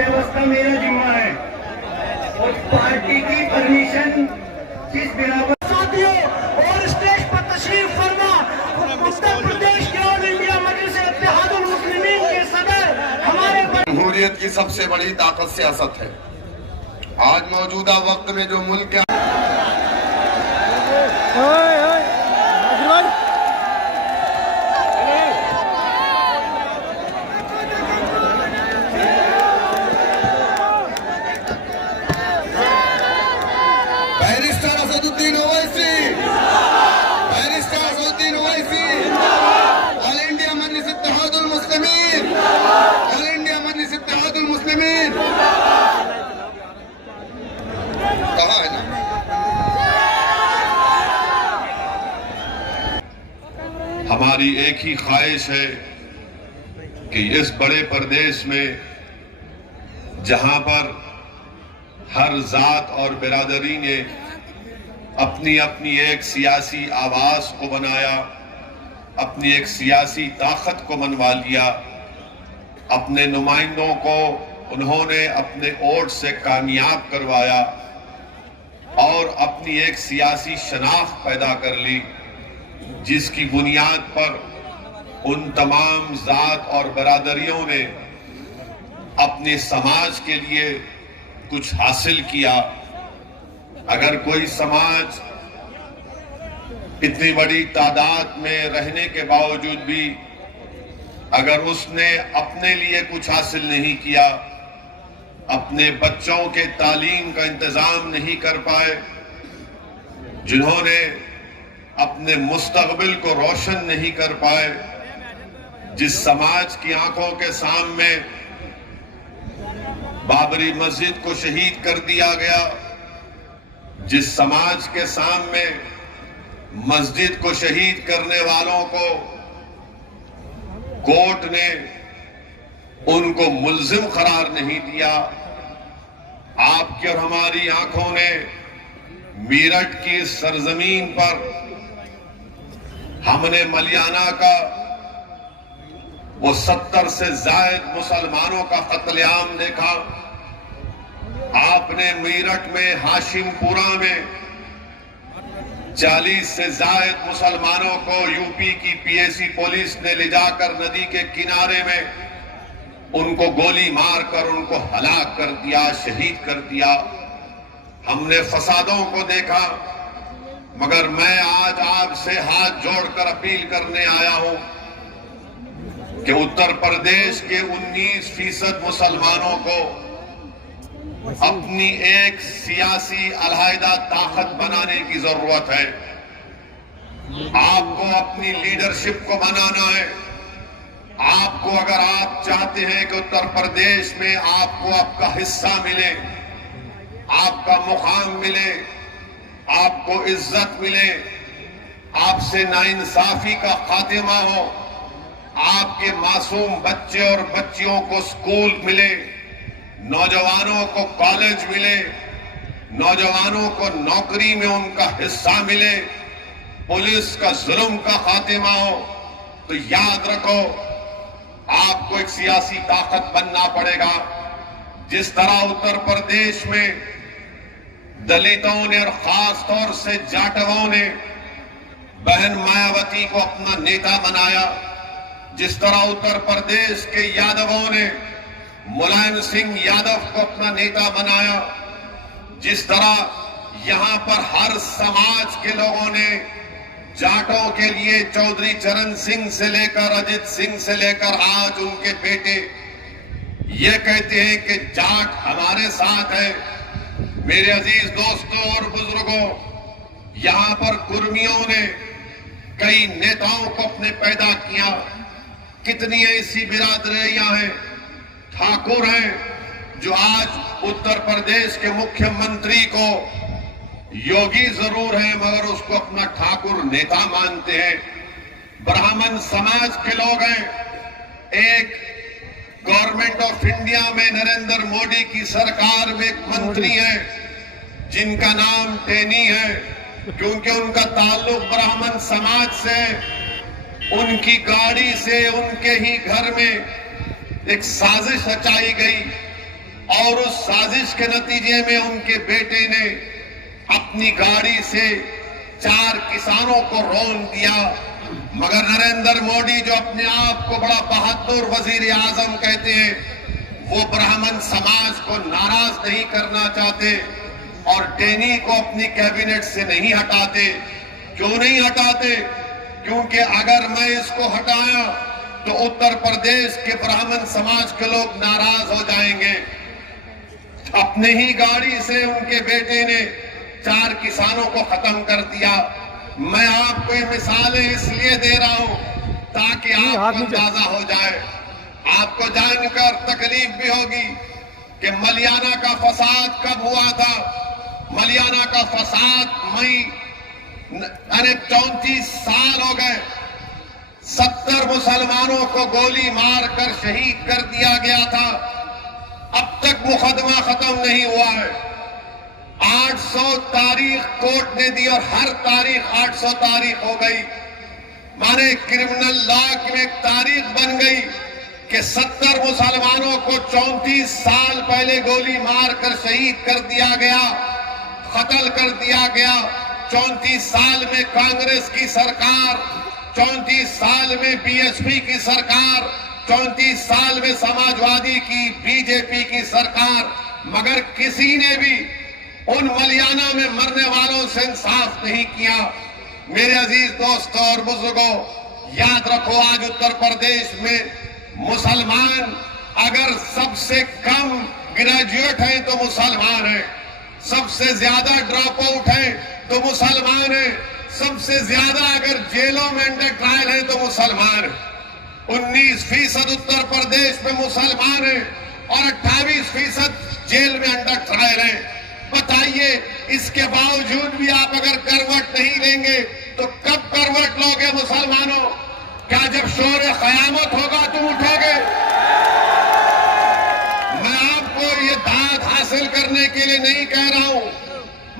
व्यवस्था मेरा जिम्मा है और पार्टी की परमिशन जिस बिना पर साथियों और स्टेज पर तशरीफ फरमा उत्तर प्रदेश के ऑल इंडिया मजलिस-ए-इत्तेहादुल मुस्लिमीन के सदर हमारे जमहूरियत की सबसे बड़ी ताकत सियासत है। आज मौजूदा वक्त में जो मुल्क के कहा है ना, हमारी एक ही ख्वाहिश है कि इस बड़े प्रदेश में जहां पर हर जात और बिरादरी ने अपनी अपनी एक सियासी आवाज को बनाया, अपनी एक सियासी ताकत को मनवा लिया, अपने नुमाइंदों को उन्होंने अपने वोट से कामयाब करवाया और अपनी एक सियासी शनाख्त पैदा कर ली, जिसकी बुनियाद पर उन तमाम जात और बरादरियों ने अपने समाज के लिए कुछ हासिल किया। अगर कोई समाज इतनी बड़ी तादाद में रहने के बावजूद भी अगर उसने अपने लिए कुछ हासिल नहीं किया, अपने बच्चों के तालीम का इंतजाम नहीं कर पाए, जिन्होंने अपने मुस्तकबिल को रोशन नहीं कर पाए, जिस समाज की आंखों के सामने बाबरी मस्जिद को शहीद कर दिया गया, जिस समाज के सामने मस्जिद को शहीद करने वालों को कोर्ट ने उनको मुल्जिम करार नहीं दिया, आपकी और हमारी आंखों ने मेरठ की सरजमीन पर हमने मलियाना का वो 70 से ज्यादा मुसलमानों का कत्लेआम देखा। आपने मेरठ में हाशिमपुरा में 40 से ज्यादा मुसलमानों को यूपी की पीएसी पुलिस ने ले जाकर नदी के किनारे में उनको गोली मारकर उनको हलाक कर दिया, शहीद कर दिया। हमने फसादों को देखा, मगर मैं आज आपसे हाथ जोड़कर अपील करने आया हूं कि उत्तर प्रदेश के 19% मुसलमानों को अपनी एक सियासी अलहायदा ताकत बनाने की जरूरत है। आपको अपनी लीडरशिप को बनाना है। आपको, अगर आप चाहते हैं कि उत्तर प्रदेश में आपको आपका हिस्सा मिले, आपका मुकाम मिले, आपको इज्जत मिले, आपसे नाइंसाफी का खात्मा हो, आपके मासूम बच्चे और बच्चियों को स्कूल मिले, नौजवानों को कॉलेज मिले, नौजवानों को नौकरी में उनका हिस्सा मिले, पुलिस का जुल्म का खात्मा हो, तो याद रखो आपको एक सियासी ताकत बनना पड़ेगा। जिस तरह उत्तर प्रदेश में दलितों ने और खास तौर से जाटवों ने बहन मायावती को अपना नेता बनाया, जिस तरह उत्तर प्रदेश के यादवों ने मुलायम सिंह यादव को अपना नेता बनाया, जिस तरह यहां पर हर समाज के लोगों ने जाटों के लिए चौधरी चरण सिंह से लेकर अजित सिंह से लेकर आज उनके बेटे ये कहते हैं कि जाट हमारे साथ है। मेरे अजीज दोस्तों और बुजुर्गों, यहां पर कुर्मियों ने कई नेताओं को अपने पैदा किया। कितनी ऐसी बिरादरियां हैं, ठाकुर हैं, जो आज उत्तर प्रदेश के मुख्यमंत्री को योगी जरूर है मगर उसको अपना ठाकुर नेता मानते हैं। ब्राह्मण समाज के लोग हैं। एक गवर्नमेंट ऑफ इंडिया में नरेंद्र मोदी की सरकार में एक मंत्री है जिनका नाम टेनी है, क्योंकि उनका ताल्लुक ब्राह्मण समाज से, उनकी गाड़ी से उनके ही घर में एक साजिश रचाई गई और उस साजिश के नतीजे में उनके बेटे ने अपनी गाड़ी से 4 किसानों को रौंद दिया। मगर नरेंद्र मोदी जो अपने आप को बड़ा बहादुर वजीर आजम कहते हैं, वो ब्राह्मण समाज को नाराज नहीं करना चाहते और टेनी को अपनी कैबिनेट से नहीं हटाते। क्यों नहीं हटाते? क्योंकि अगर मैं इसको हटाया तो उत्तर प्रदेश के ब्राह्मण समाज के लोग नाराज हो जाएंगे। अपने ही गाड़ी से उनके बेटे ने 4 किसानों को खत्म कर दिया। मैं आपको ये मिसालें इसलिए दे रहा हूं ताकि आपको अंदाजा हो जाए, आपको जानकर तकलीफ भी होगी कि मलियाना का फसाद कब हुआ था। मलियाना का फसाद मई 34 साल हो गए। 70 मुसलमानों को गोली मारकर शहीद कर दिया गया था। अब तक मुकदमा खत्म नहीं हुआ है। 800 तारीख कोर्ट ने दी और हर तारीख 800 तारीख हो गई। माने क्रिमिनल लॉ में एक तारीख बन गई कि 70 मुसलमानों को 34 साल पहले गोली मारकर शहीद कर दिया गया, कत्ल कर दिया गया। 34 साल में कांग्रेस की सरकार, 34 साल में बीएसपी की सरकार, 34 साल में समाजवादी की, बीजेपी की सरकार, मगर किसी ने भी उन मलियाना में मरने वालों से इंसाफ नहीं किया। मेरे अजीज दोस्तों और बुजुर्गों, याद रखो, आज उत्तर प्रदेश में मुसलमान अगर सबसे कम ग्रेजुएट हैं तो मुसलमान हैं, सबसे ज्यादा ड्रॉप आउट हैं तो मुसलमान हैं, सबसे ज्यादा अगर जेलों में अंडर ट्रायल है तो मुसलमान हैं। 19% उत्तर प्रदेश में मुसलमान हैं और 28% जेल में अंडर ट्रायल है। बताइए, इसके बावजूद भी आप अगर करवट नहीं लेंगे तो कब करवट लोगे मुसलमानों? क्या जब शोर क़यामत होगा तुम उठोगे? मैं आपको ये दाद हासिल करने के लिए नहीं कह रहा हूं,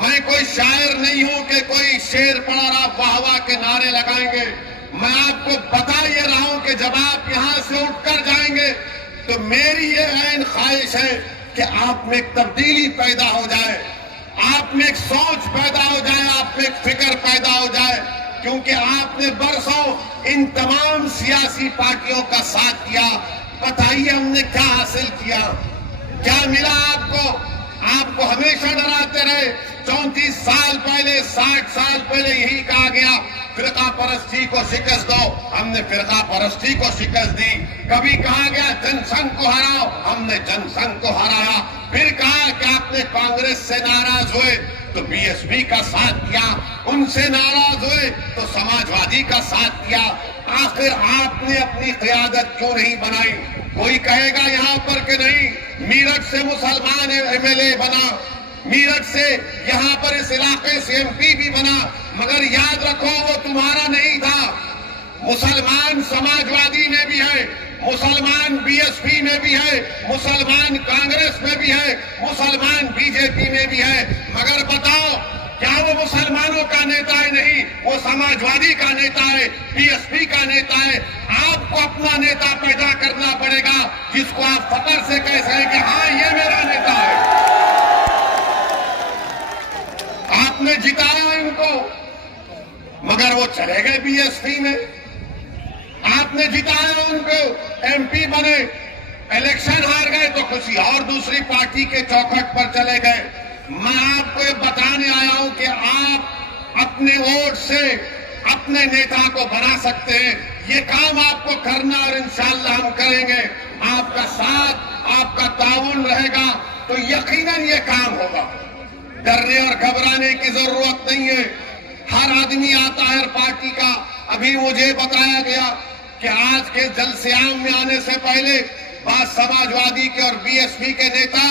मैं कोई शायर नहीं हूं कि कोई शेर पढ़ा रहा वाह वाह के नारे लगाएंगे। मैं आपको बता ये रहा हूं कि जब आप यहां से उठकर जाएंगे तो मेरी ये ऐन ख्वाहिश है कि आप में एक तब्दीली पैदा हो जाए, आप में एक सोच पैदा हो जाए, आप में एक फिक्र पैदा हो जाए। क्योंकि आपने बरसों इन तमाम सियासी पार्टियों का साथ दिया। बताइए हमने क्या हासिल किया, क्या मिला आपको? आपको हमेशा डराते रहे। 34 साल पहले, 60 साल पहले यही कहा गया फिरका परस्ती को शिकस्त दो, हमने फिरका परस्ती को शिकस्त दी। कभी कहा गया जनसंघ को हराओ, हमने जनसंघ को हराया। फिर कहा कि आपने कांग्रेस से नाराज हुए तो बीएसपी का साथ दिया, उनसे नाराज हुए तो समाजवादी का साथ दिया। आखिर आपने अपनी क़यादत क्यों नहीं बनाई? कोई कहेगा यहां पर कि नहीं, मीरठ से मुसलमान एमएलए बना, मीरठ से यहां पर इस इलाके से एमपी भी बना, मगर याद रखो वो तुम्हारा नहीं था। मुसलमान समाजवादी में भी है, मुसलमान बीएसपी में भी है, मुसलमान कांग्रेस में भी है, मुसलमान बीजेपी में भी है। मगर बताओ, क्या वो मुसलमानों का नेता है? नहीं, वो समाजवादी का नेता है, बीएसपी का नेता है। आपको अपना नेता पैदा करना पड़ेगा जिसको आप फख्र से कह सकें कि हाँ ये मेरा नेता है। आपने जिताया इनको, मगर वो चले गए बीएसपी में। आपने जिताया उनको, एमपी बने, इलेक्शन हार गए तो किसी और दूसरी पार्टी के चौखट पर चले गए। मैं आपको ये बताने आया हूं कि आप अपने वोट से अपने नेता को बना सकते हैं। ये काम आपको करना और इंशाअल्लाह हम करेंगे। आपका साथ, आपका ताउन रहेगा तो यकीनन ये काम होगा। डरने और घबराने की जरूरत नहीं है। हर आदमी आता है हर पार्टी का। अभी मुझे बताया गया कि आज के जलसे-आम में आने से पहले बाद समाजवादी के और बीएसपी के नेता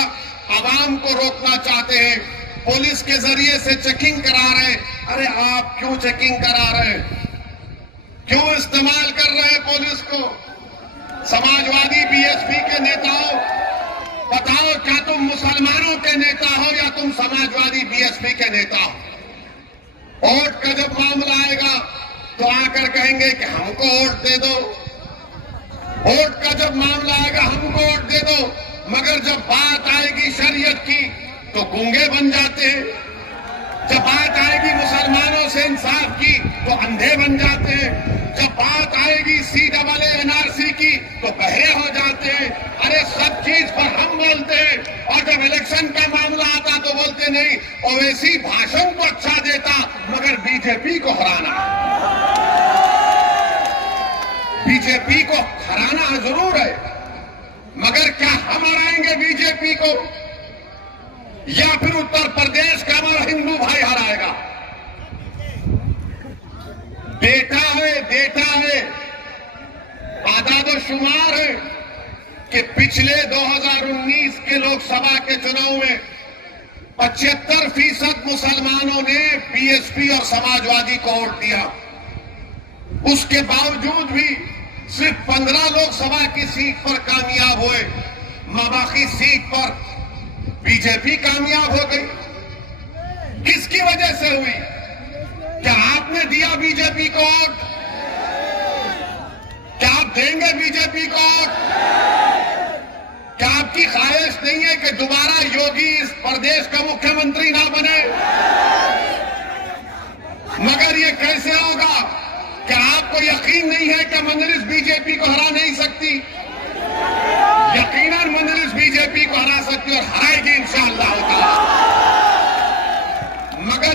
आवाम को रोकना चाहते हैं, पुलिस के जरिए से चेकिंग करा रहे हैं। अरे आप क्यों चेकिंग करा रहे हैं? क्यों इस्तेमाल कर रहे हैं पुलिस को? समाजवादी बीएसपी के नेताओं, बताओ, क्या तुम मुसलमानों के नेता हो या तुम समाजवादी बीएसपी के नेता हो? वोट का जब मामला आएगा तो आकर कहेंगे कि हमको वोट दे दो। वोट का जब मामला आएगा हमको वोट दे दो मगर जब बात आएगी शरीयत की तो गूंगे बन जाते हैं। जब बात आएगी मुसलमानों से इंसाफ की तो अंधे बन जाते हैं। जब बात आएगी CAA NRC की तो बहरे हो जाते हैं। अरे सब चीज पर हम बोलते हैं और जब इलेक्शन का मामला आता तो बोलते नहीं। ओवैसी भाषण तो अच्छा देता मगर बीजेपी को हराना, बीजेपी को हराना जरूर है मगर क्या हम हराएंगे बीजेपी को या फिर उत्तर प्रदेश का हमारा हिंदू भाई हराएगा? डेटा है, आदाद शुमार है कि पिछले 2019 के लोकसभा के चुनाव में 75% मुसलमानों ने BSP और समाजवादी को वोट दिया। उसके बावजूद भी सिर्फ 15 लोकसभा की सीट पर कामयाब हुए, बाकी सीट पर बीजेपी कामयाब हो गई। किसकी वजह से हुई? क्या आपने दिया बीजेपी को वोट? क्या आप देंगे बीजेपी को वोट? क्या आपकी ख्वाहिश नहीं है कि दोबारा योगी इस प्रदेश का मुख्यमंत्री ना बने? मगर ये कैसे होगा? क्या आपको यकीन नहीं है कि मजलिस बीजेपी को हरा नहीं सकती? यकीनन मजलिस बीजेपी को हरा सकती और हराएगी इंशाअल्लाह ताला। मगर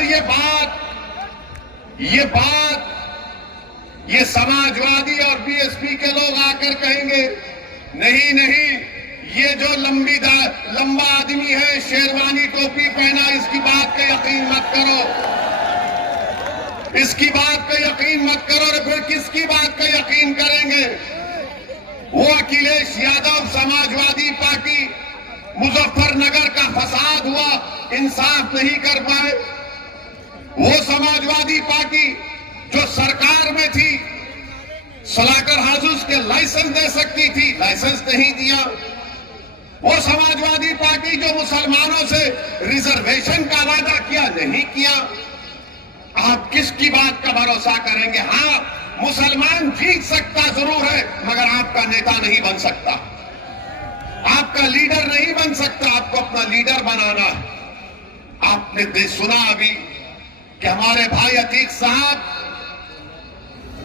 ये समाजवादी और BSP के लोग आकर कहेंगे नहीं, ये जो लंबा आदमी है, शेरवानी टोपी पहना, इसकी बात का यकीन मत करो, इसकी बात का यकीन मत करो। और फिर किसकी बात का यकीन करेंगे? वो अखिलेश यादव, समाजवादी पार्टी, मुजफ्फरनगर का फसाद हुआ, इंसाफ नहीं कर पाए। वो समाजवादी पार्टी जो सरकार में थी, स्लॉटर हाउसेस के लाइसेंस दे सकती थी, लाइसेंस नहीं दिया। वो समाजवादी पार्टी जो मुसलमानों से रिजर्वेशन का वादा किया, नहीं किया। आप किसकी बात का भरोसा करेंगे? हाँ, मुसलमान जीत सकता जरूर है मगर आपका नेता नहीं बन सकता, आपका लीडर नहीं बन सकता। आपको अपना लीडर बनाना है। आपने सुना अभी कि हमारे भाई अतीक साहब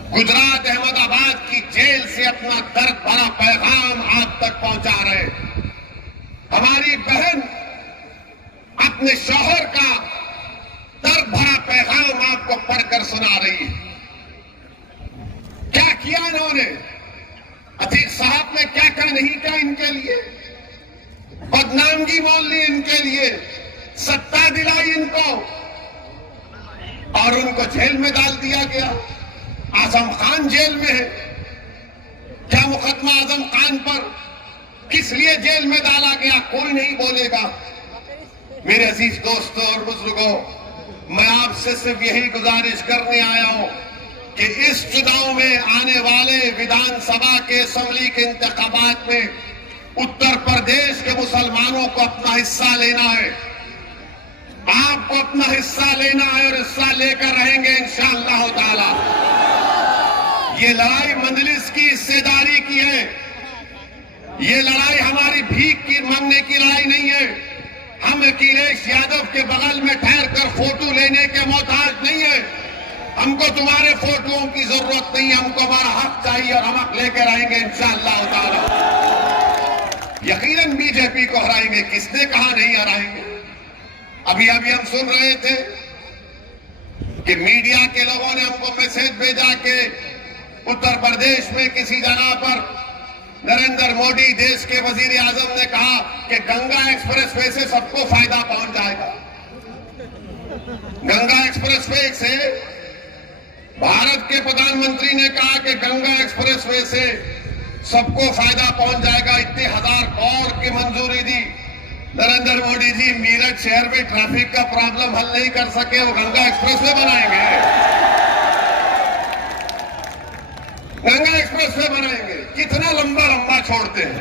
गुजरात अहमदाबाद की जेल से अपना दर्द भरा पैगाम आप तक पहुंचा रहे। हमारी बहन अपने शौहर का दर्द भरा पैगाम आपको पढ़कर सुना रही है। क्या किया इन्होंने? अतीक साहब ने क्या क्या नहीं किया इनके लिए? बदनामगी मोल ली इनके लिए, सत्ता दिलाई इनको और उनको जेल में डाल दिया गया। आजम खान जेल में है। क्या मुकदमा आजम खान पर किस लिए जेल में डाला गया? कोई नहीं बोलेगा। मेरे अजीज दोस्तों और बुजुर्गों, मैं आपसे सिर्फ यही गुजारिश करने आया हूं कि इस चुनाव में आने वाले विधानसभा के असेंबली के इंतखाबात में उत्तर प्रदेश के मुसलमानों को अपना हिस्सा लेना है। आपको अपना हिस्सा लेना है और हिस्सा लेकर रहेंगे इंशाअल्लाह ताला। ये लड़ाई मजलिस की हिस्सेदारी की है। ये लड़ाई हमारी भीख की मांगने की लड़ाई नहीं है। हम अखिलेश यादव के बगल में ठहर कर फोटो लेने के मोहताज नहीं है। हमको तुम्हारे फोटोओं की जरूरत नहीं है। हमको हमारा हक चाहिए और हम हक लेकर आएंगे इंशाअल्लाह ताला। यकीनन बीजेपी को हराएंगे। किसने कहा नहीं हराएंगे? अभी हम सुन रहे थे कि मीडिया के लोगों ने हमको मैसेज भेजा कि उत्तर प्रदेश में किसी जगह पर नरेंद्र मोदी देश के वजीर आजम ने कहा कि गंगा एक्सप्रेसवे से सबको फायदा पहुंच जाएगा। गंगा एक्सप्रेसवे से भारत के प्रधानमंत्री ने कहा कि गंगा एक्सप्रेसवे से सबको फायदा पहुंच जाएगा। इतने 1000 करोड़ की मंजूरी दी। नरेंद्र मोदी जी मीरठ शहर में ट्रैफिक का प्रॉब्लम हल नहीं कर सके, वो गंगा एक्सप्रेसवे बनाएंगे। गंगा एक्सप्रेसवे बनाएंगे। कितना लंबा छोड़ते हैं।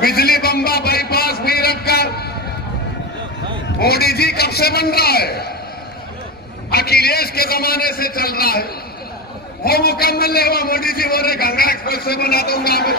बिजली बम्बा बाईपास मीरठ का मोदी जी कब से बन रहा है? अखिलेश के जमाने से चल रहा है। वो मुकम्मल नहीं हुआ। मोदी जी बोले गंगा एक्सप्रेसवे बना दूंगा मैं।